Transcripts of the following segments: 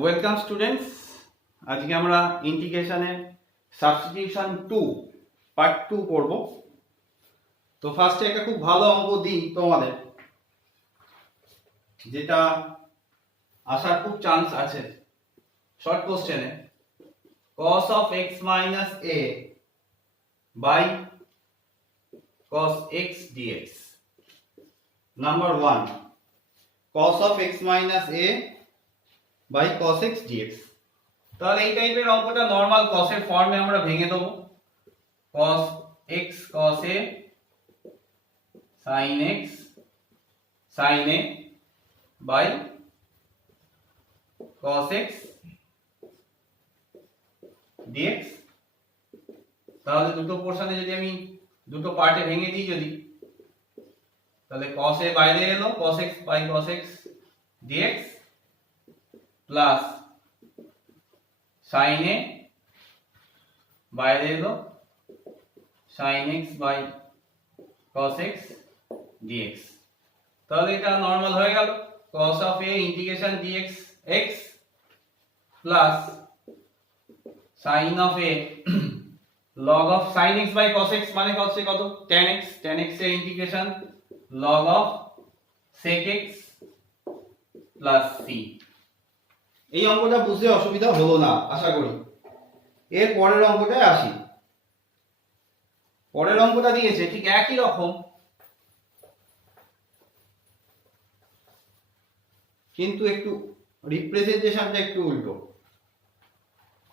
Welcome students. আজকে আমরা ইন্টিগ্রেশনের সাবস্টিটিউশন 2 পার্ট 2 করব। তো ফার্স্টে একটা খুব ভালো অঙ্ক দিই তোমাদের, যেটা আসার খুব চান্স আছে শর্ট কোশ্চেনে। cos of x minus a by cos x dx। Number 1, cos of x minus a by cos x dx। তাহলে এই টাইপের অঙ্কটা নরমাল cos এর ফর্মে আমরা ভেঙে দেব। cos x cos a sin x sin a by cos x dx। তাহলে দুটো পোরশনে যদি আমি দুটো পার্টে ভেঙে দিই, যদি তাহলে cos a বাইরে এলো, cos x by cos x dx plus sin a বাইরে এলো, sin x by cos x dx। তাহলে এটা নরমাল হয়ে গেল, cos of a integration dx x plus sin of a log of sin x by cos x মানে হচ্ছে কত, tan x, tan x এর integration log of sec x plus c। এই অঙ্কটা বুঝতে অসুবিধা হলো না আশা করি। এর পরের অঙ্কটায় আসি। পরের অঙ্কটা দিয়েছে ঠিক একই রকম, কিন্তু একটু রিপ্রেজেন্টেশনটা একটু উল্টো।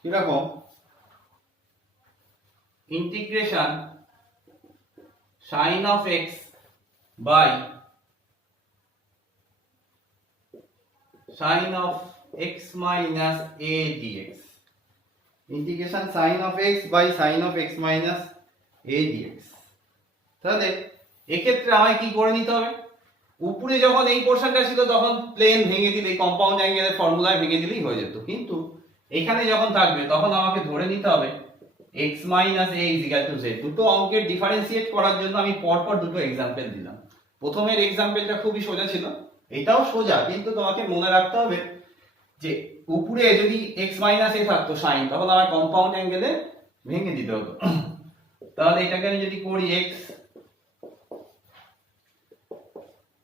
কিরকম, integration sin of x by sin of x minus a dx। Integration sin of x by sin of x minus a dx। তাহলে এক্ষেত্রে আমায় কি করে নিতে হবে, উপরে যখন এই পোরশনটা ছিল তখন প্লেন ভেঙে দিলে, কম্পাউন্ড অ্যাঙ্গেলের ফর্মুলায় ভেঙে দিলেই হয়ে যেত, কিন্তু এখানে যখন থাকবে তখন আমাকে ধরে নিতে হবে x minus a is equal to z। দুটো অঙ্কের ডিফারেন্সিয়েট করার জন্য আমি পরপর দুটো এক্সাম্পল দিলাম। প্রথমের এক্সাম্পলটা খুবই সোজা ছিল, এটাও সোজা, কিন্তু তোমাকে মনে রাখতে হবে যে উপরে যদি x minus a থাকতো sin, তখন আমার কম্পাউন্ড অ্যাঙ্গেলে ভেঙে দিতে হতো। তাহলে এটাকে আমি যদি করি x,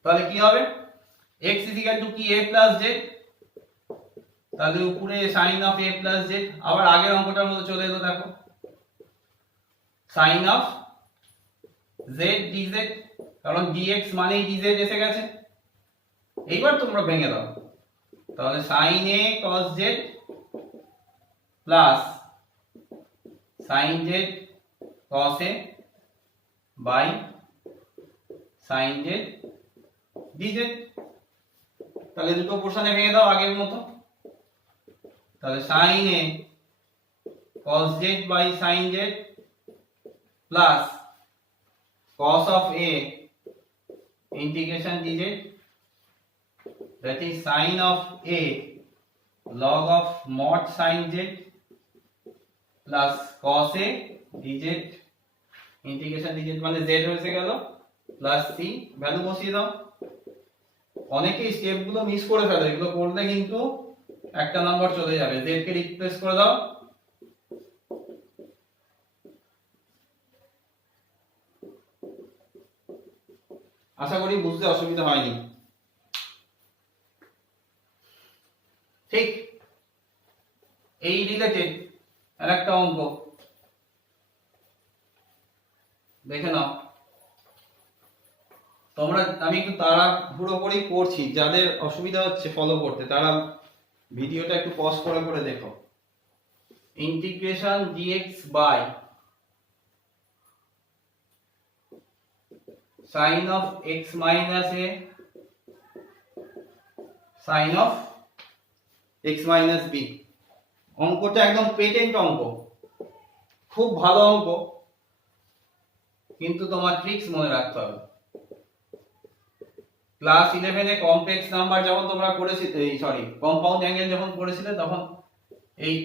তাহলে কি হবে, x is equal to কি a plus z। তাহলে উপরে sin of a plus z, আবার আগের অঙ্কটার মতো চলে এলো, দেখো sin of z dz, কারণ dx মানেই dz এসে গেছে। এইবার তোমরা ভেঙে দাও, তাহলে sin a cos z plus sin z cos a by sin z dz। তাহলে দুটো পোরশনে ভেঙে দাও আগের মতো, তাহলে sin a cos z by sin z plus cos of a integration dz, that is sin of a log of mod sin z plus cos a dz, integration dz মানে z হয়ে গেল প্লাস c। ভ্যালু বসিয়ে দাও। অনেকেই step গুলো miss করে ফেলে, এগুলো করলে কিন্তু একটা নাম্বার চলে যাবে। z কে রিপ্লেস করে দাও, আশা করি বুঝতে অসুবিধা হয়নি। ঠিক এই রিলেটেড আরেকটা অঙ্ক দেখে নাও তোমরা। আমি একটু তাড়াহুড়ো করেই করছি, যাদের অসুবিধা হচ্ছে ফলো করতে তারা ভিডিওটা একটু পজ করে করে দেখো। Integration dx by sin of x minus a sin of x minus b। অঙ্কটা একদম পেটেন্ট অঙ্ক, খুব ভালো অঙ্ক, কিন্তু তোমার ট্রিক্স মনে রাখতে হবে। ক্লাস 11 এ কমপ্লেক্স নাম্বার যখন তোমরা করেছিলে, সরি কম্পাউন্ড অ্যাঙ্গেল যখন করেছিলে, তখন এই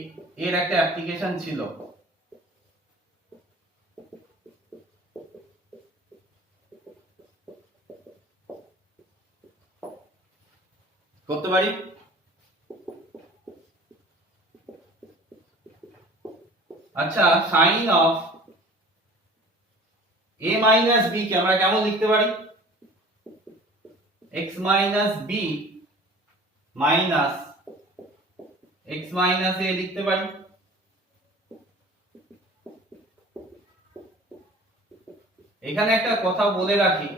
এর একটা অ্যাপ্লিকেশন ছিল। করতে পারি, আচ্ছা sine of a minus b কে আমরা কেমন লিখতে পারি? x minus b minus x minus a লিখতে পারি। এখানে একটা কথা বলে রাখি,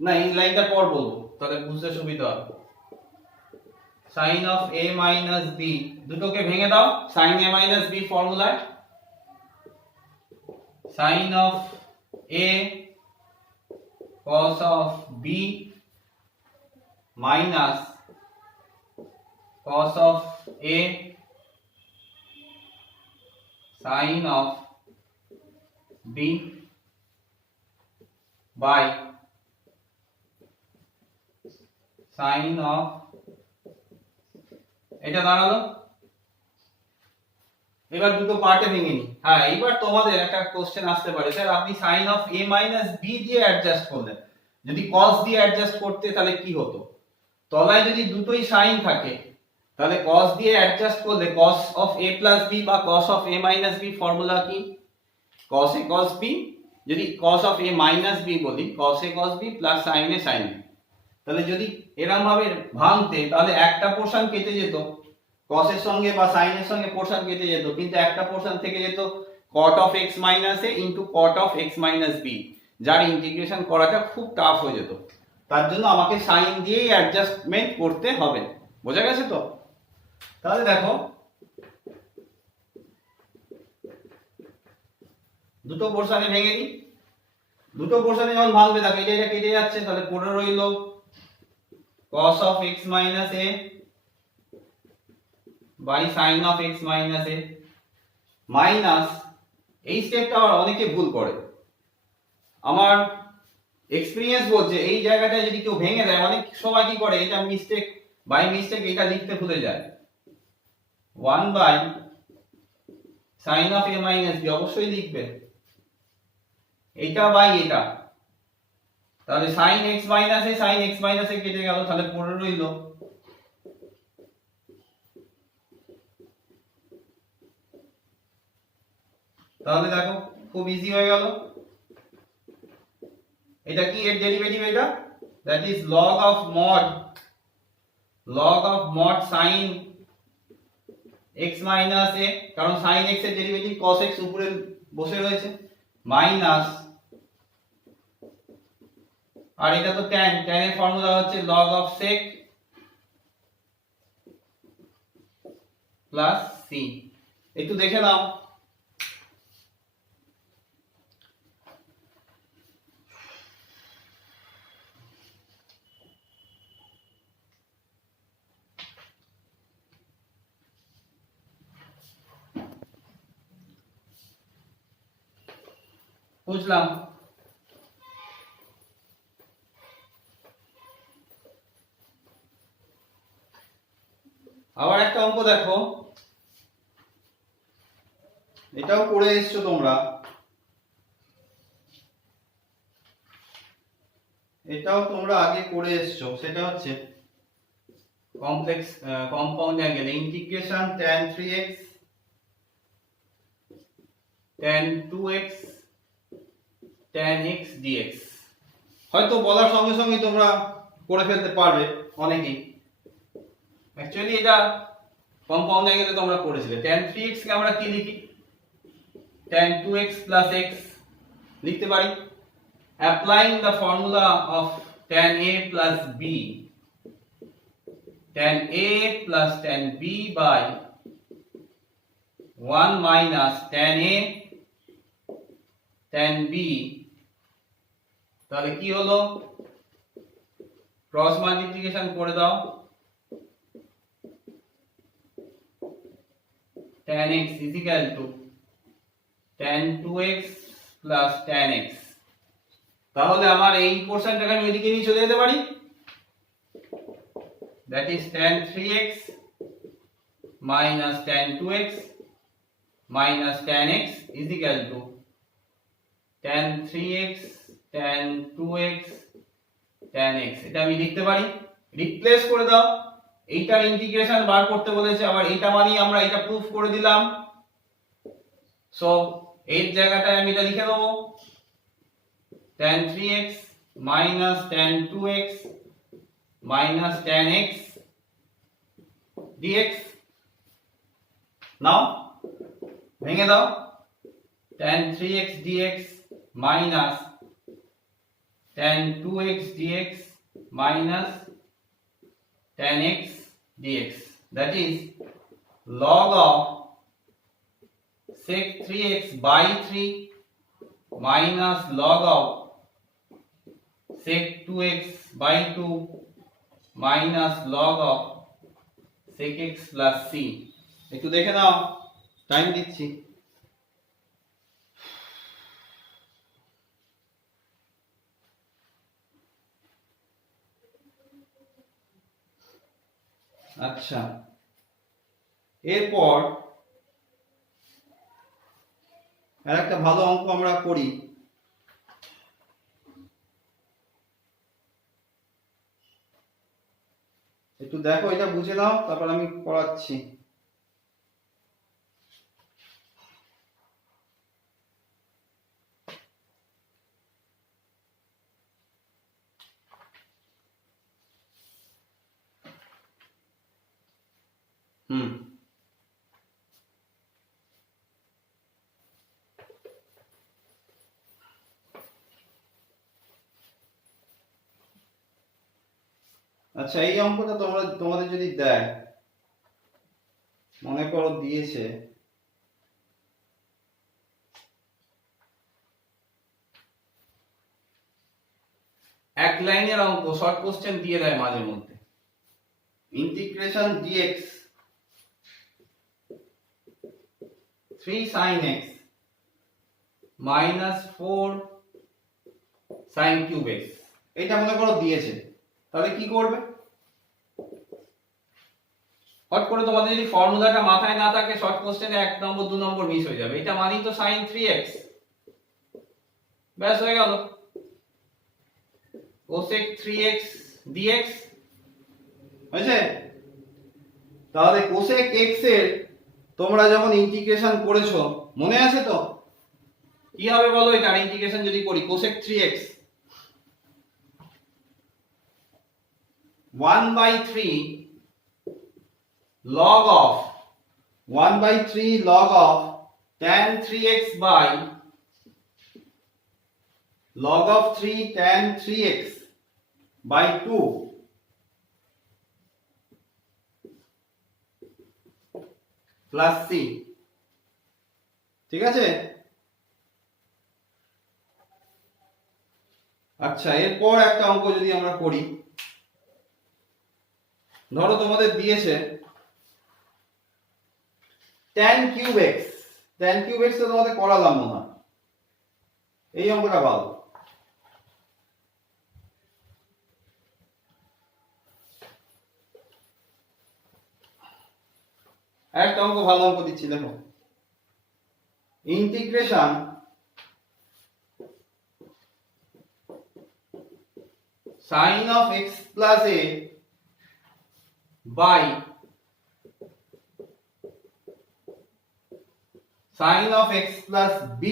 না এই লাইনটা পর বলবো তাহলে বুঝতে সুবিধা হবে। Sine of a minus b দুটোকে ভেঙে দাও, সাইন a মাইনাস b ফর্মুলায় sine of a cos of b minus cos of a sin of b by sin of এটা দাঁড়ালো। এবার দুটো পার্টে ভেঙে নি। হ্যাঁ এবার তোমাদের একটা কোশ্চেন আসতে পারে, স্যার আপনি sin of a minus b দিয়ে অ্যাডজাস্ট করলেন, যদি cos দিয়ে অ্যাডজাস্ট করতে তাহলে কি হতো? তলায় যদি দুটোই sin থাকে তাহলে cos দিয়ে অ্যাডজাস্ট করলে cos of a plus b বা cos of a minus b formula কি? cos a cos b, যদি cos of a minus b বলি cos a cos b plus sin a sin b, তাহলে যদি এরকম ভাবে ভাঙতে তাহলে একটা পোরশন কেটে যেত, cos এর সঙ্গে বা sin এর সঙ্গে পোরশন কেটে যেত, কিন্তু একটা পোরশন থেকে যেত cot of x minus a into cot of x minus b, যার ইন্টিগ্রেশন করাটা খুব টাফ হয়ে যেত। তার জন্য আমাকে sin দিয়েই অ্যাডজাস্টমেন্ট করতে হবে। বোঝা গেছে তো? তাহলে দেখো দুটো পোরশনে ভেঙে নিই। দুটো পোরশনে যখন ভাঙবে দেখো এটা কেটে যাচ্ছে, তাহলে পড়ে রইল cos of x minus a by sin of x minus a minus, এই স্টেপটা আবার অনেকে ভুল করে। আমার এক্সপেরিয়েন্স বলছে এই জায়গাটা যদি কেউ ভেঙে দেয় অনেক সময় কি করে এটা মিস্টেক, বাই মিস্টেক এটা লিখতে ভুলে যায় 1 by sin of a minus b অবশ্যই লিখবে এটা বাই এটা, তাহলে sin x minus a sin x minus a কেটে গেল, তাহলে পড়ে রইল তাহলে দেখো খুব ইজি হয়ে গেল। এটা কি এর ডেরিভেটিভ, এটা that is log of mod sin x minus a, কারণ sin x এর ডেরিভেটিভ cos x উপরে বসে রয়েছে, মাইনাস, আর এটা তো tan এর ফর্মুলা হচ্ছে log of sec plus c। একটু দেখে নাও বুঝলাম। আবার একটা অঙ্ক দেখো, এটাও করে এসছো তোমরা, এটাও তোমরা আগে করে এসছো, সেটা হচ্ছে complex compound angle integration tan 3x tan 2x tan x dx। হয়তো বলার সঙ্গে সঙ্গে তোমরা করে ফেলতে পারবে অনেকেই, অ্যাকচুয়ালি এটা কম্পাউন্ড অ্যাঙ্গেলে তোমরা করেছিলে। tan 3x কে আমরা কি লিখি? tan 2x plus x লিখতে পারি, applying the formula of tan a plus b, tan a plus tan b by 1 minus tan a tan b, তাহলে কি হলো? ক্রস মাল্টিপ্লিকেশন করে দাও, tan x is equal to tan 2x plus tan x। তাহলে আমার এই পোরশনটাকে আমি এদিকে নিয়ে চলে যেতে পারি, that is tan 3x minus tan 2x minus tan x is equal to tan 3x tan 2x tan x। এটা আমি লিখতে পারি, রিপ্লেস করে দাও, এইটার ইন্টিগ্রেশন বার করতে বলেছে, আবার এটা মানে আমরা এটা প্রুফ করে দিলাম সো এর জায়গাটায় আমি এটা লিখে দেবো tan 3x minus tan 2x minus tan x dx. নাও ভেঙে দাও, tan 3x dx minus tan 2x dx minus tan x dx, that is log of sec 3x by 3 minus log of sec 2x by 2 minus log of sec x plus c. একটু দেখে নাও, time দিচ্ছি। আচ্ছা, এরপর আর একটা ভালো অঙ্ক আমরা করি। একটু দেখো, এটা বুঝে নাও, তারপর আমি পড়াচ্ছি। আচ্ছা, এই অঙ্কটা তোমাদের যদি দেয়, মনে করো দিয়েছে এক লাইনের অঙ্ক, শর্ট কোশ্চেন দিয়ে দেয় মাঝে মধ্যে, integration dx 3 sin x minus 4 sin cube x, এটা মনে করো দিয়েছে, তাহলে কি করবে? হট করে তোমাদের যদি ফর্মুলাটা মাথায় না থাকে, শর্ট কোশ্চেনে 1 নম্বর 2 নম্বর মিস হয়ে যাবে। এটা মানেই তো sin 3x, ব্যাস হয়ে গেল, cosec 3x dx হয়েছে। তাহলে cosec x এর তোমরা যখন ইন্টিগ্রেশন করেছো, মনে আছে তো কি হবে বলো? এটা ইন্টিগ্রেশন যদি করি, cosec 3x 1/3 log of 1/3 log of tan 3x by log of 3 tan 3x by 2 plus c, ঠিক আছে? আচ্ছা, এরপর একটা অঙ্ক যদি আমরা করি, ধরো তোমাদের দিয়েছে tan cube x, tan cube x তো তোমাদের করালাম মনে হয়, এই অঙ্কটা ভালো। একটা অঙ্ক ভালো অঙ্ক দিচ্ছি, দেখো, integration sin of x plus a by sin of x plus b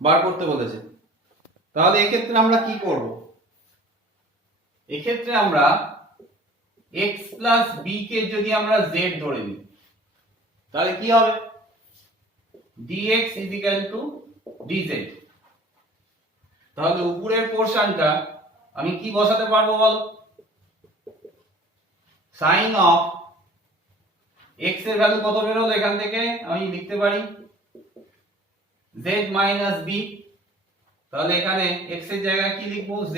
বার করতে বলেছে। তাহলে এক্ষেত্রে আমরা কি করব? এক্ষেত্রে আমরা x plus b কে যদি আমরা z ধরে নিই, তাহলে কি হবে? dx is equal to dz। তাহলে উপরের পোরশনটা আমি কি বসাতে পারবো বলো? sin of x এর ভ্যালু কত বের হলো, এখান থেকে আমি লিখতে পারি z minus b। তাহলে এখানে x এর জায়গায় কি লিখবো? z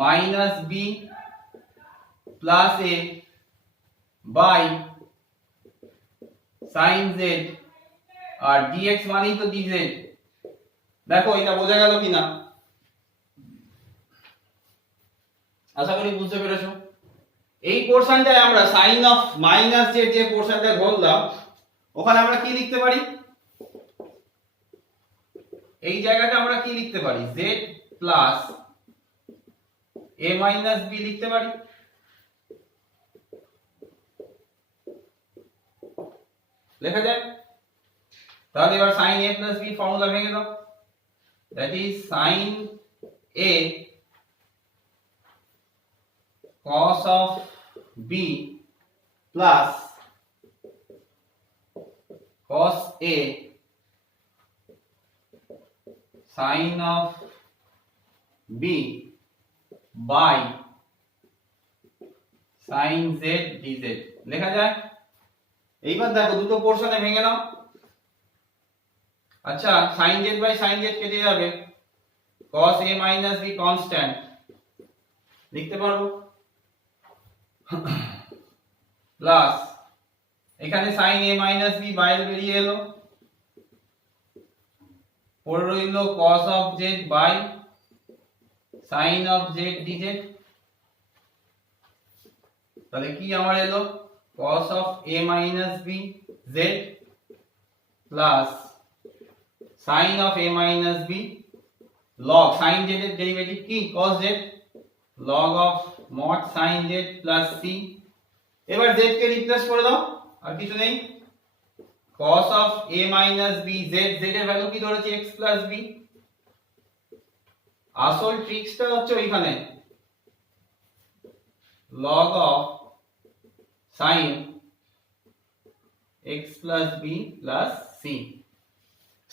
minus b plus a by sin z, R dx মানেই তো dz। দেখো এটা বোঝা গেল কিনা, আশা করি বুঝতে পেরেছো। এই পোরশনটায় আমরা sin of মাইনাস যে পোরশনটা ধরলাম, ওখানে আমরা কি লিখতে পারি? এই জায়গাটা আমরা কি লিখতে পারি? z plus a minus b লিখতে পারি। লেখা যায়? তাহলে এবার sin a plus b formula ভেঙে দাও, that is sin a cos of b plus cos a sin of b by sin z dz লেখা যায়। এইবার দেখো দুটো পোরশনে ভেঙে নাও। আচ্ছা sin z by sin z কেটে যাবে, cos a minus b constant লিখতে পারবো, প্লাস এখানে sin a minus b বাইরে বেরিয়ে এলো, পড়ে রইল cos of z by sin of z dz। তাহলে কি আমার এলো cos of a minus b z plus sin of a minus b log sin z এর ডেরিভেটিভ কি cos z log of mod sin z plus c। এবার z কে replace করে দাও, আর কিছু নেই, cos of a minus b z, z এর value কি ধরেছি x plus b। আসল ট্রিক্সটা হচ্ছে ওইখানে log of sin x plus b plus c।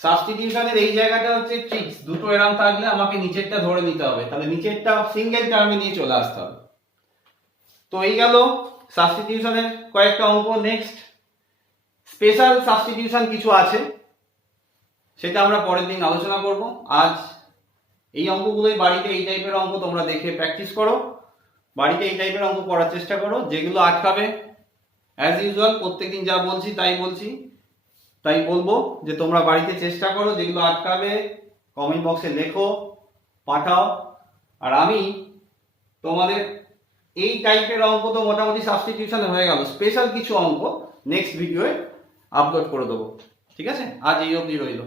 সাবস্টিটিউশনের এই জায়গাটা হচ্ছে ট্রিক্স, দুটো এরকম থাকলে আমাকে নিচেরটা ধরে নিতে হবে, তাহলে নিচেরটা সিঙ্গেল টার্মে নিয়ে চলে আসতে হবে। তো এই গেল সাবস্টিটিউশনের কয়েকটা অঙ্ক। নেক্সট স্পেশাল সাবস্টিটিউশন কিছু আছে, সেটা আমরা পরের দিন আলোচনা করব। আজ এই অঙ্কগুলোই বাড়িতে এই টাইপের অঙ্ক তোমরা দেখে প্র্যাকটিস করো, বাড়িতে এই টাইপের অঙ্ক করার চেষ্টা করো। যেগুলো আটকাবে অ্যাজ ইউজুয়াল প্রত্যেকদিন যা বলছি তাই বলবো যে তোমরা বাড়িতে চেষ্টা করো, যেগুলো আটকাবে কমেন্ট বক্সে লেখো, পাঠাও। আর আমি তোমাদের এই টাইপের অঙ্ক তো মোটামুটি সাবস্টিটিউশনে হয়ে গেল, স্পেশাল কিছু অঙ্ক নেক্সট ভিডিওয়ে আপলোড করে দেবো। ঠিক আছে, আজ এই অবধি রইল।